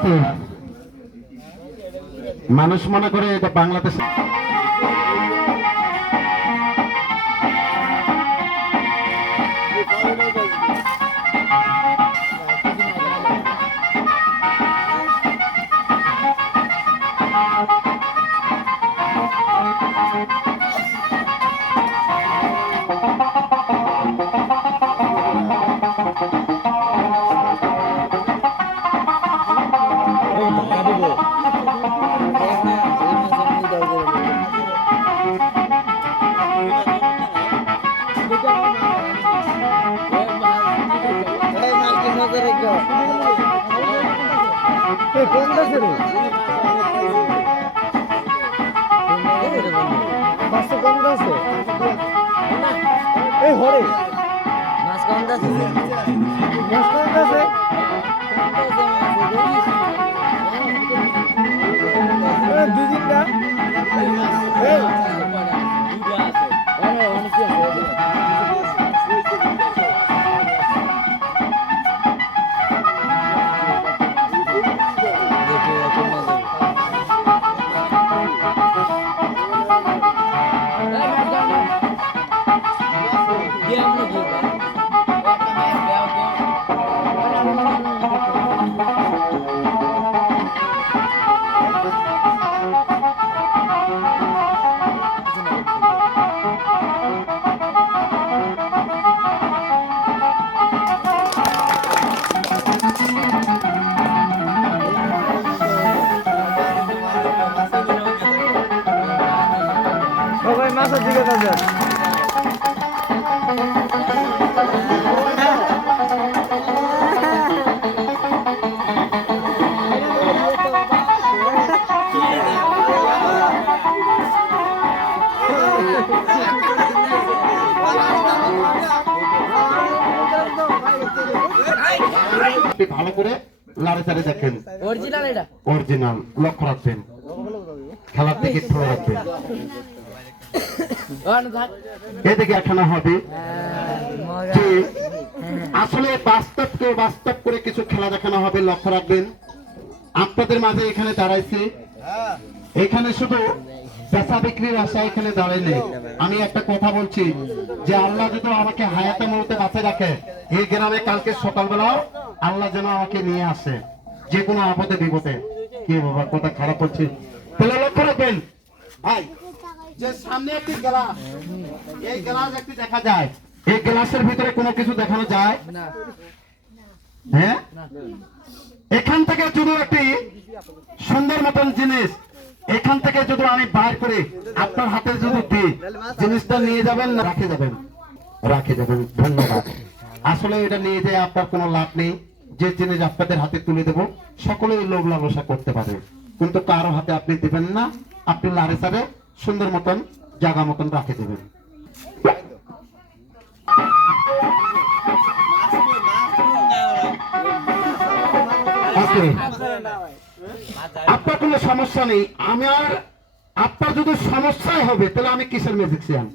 আস্তে মানুষ মনে করে এটা বাংলাদেশ। মাছের দিকে তাদের ভালো করে লাড়ে চাড়ে দেখেন, অরিজিনাল লক্ষ্য রাখবেন, খেলার দিকে ধরে রাখবেন। এদিকে এখানে হবে যে আসলে বাস্তবকে বাস্তব করে কিছু খেলা দেখানো হবে, লক্ষ্য রাখবেন। আপনাদের মাঝে এখানে দাঁড়াইছে, এখানে শুধু বেচা বিক্রির আশা এখানে দাঁড়ায় নেই। আমি একটা কথা বলছি যে আল্লাহ যদি আমাকে হায়াতে মৌতে বাঁচে রাখে, এই গ্রামে কালকে সকালবেলা আল্লাহ যেন আমাকে নিয়ে আসে যে কোনো আপদে বিপদে। কি বাবা কথা খারাপ করছি, তাহলে লক্ষ্য রাখবেন ভাই যে সামনে একটি গ্লাস, এই গ্লাস একটি দেখা যায়, এই গ্লাসের ভিতরে কোনো কিছু দেখানো যায় না। হ্যাঁ, এখান থেকে যদি একটি সুন্দর মতন জিনিস এখান থেকে যদি আমি বাইর করে আপনার হাতে যদি দিই, জিনিসটা নিয়ে যাবেন না রাখে যাবেন? রাখে যাবেন। ধন্যবাদ। আসলে এটা নিয়ে যেয়ে আপনার কোনো লাভ নেই। যে জিনিস আপনাদের হাতে তুলে দেব সকলেই লোভ লালসা করতে পারে, কিন্তু কারো হাতে আপনি দিবেন না। আপনি লারে সারে সুন্দর মতন জায়গা মতন রাখে দেবেন। আপনার কোনো সমস্যা নেই, আমার আপনার যদি সমস্যাই হবে তাহলে আমি কিসের ম্যাজিকশিয়ান?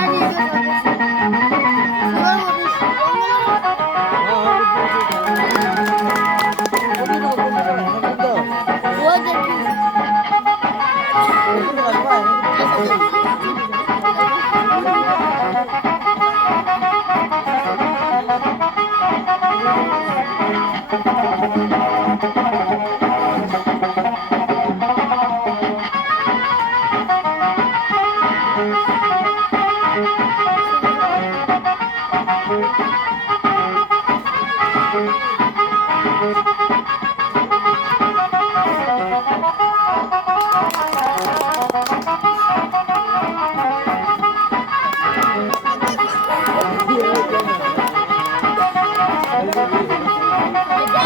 Thank you.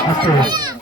আচ্ছা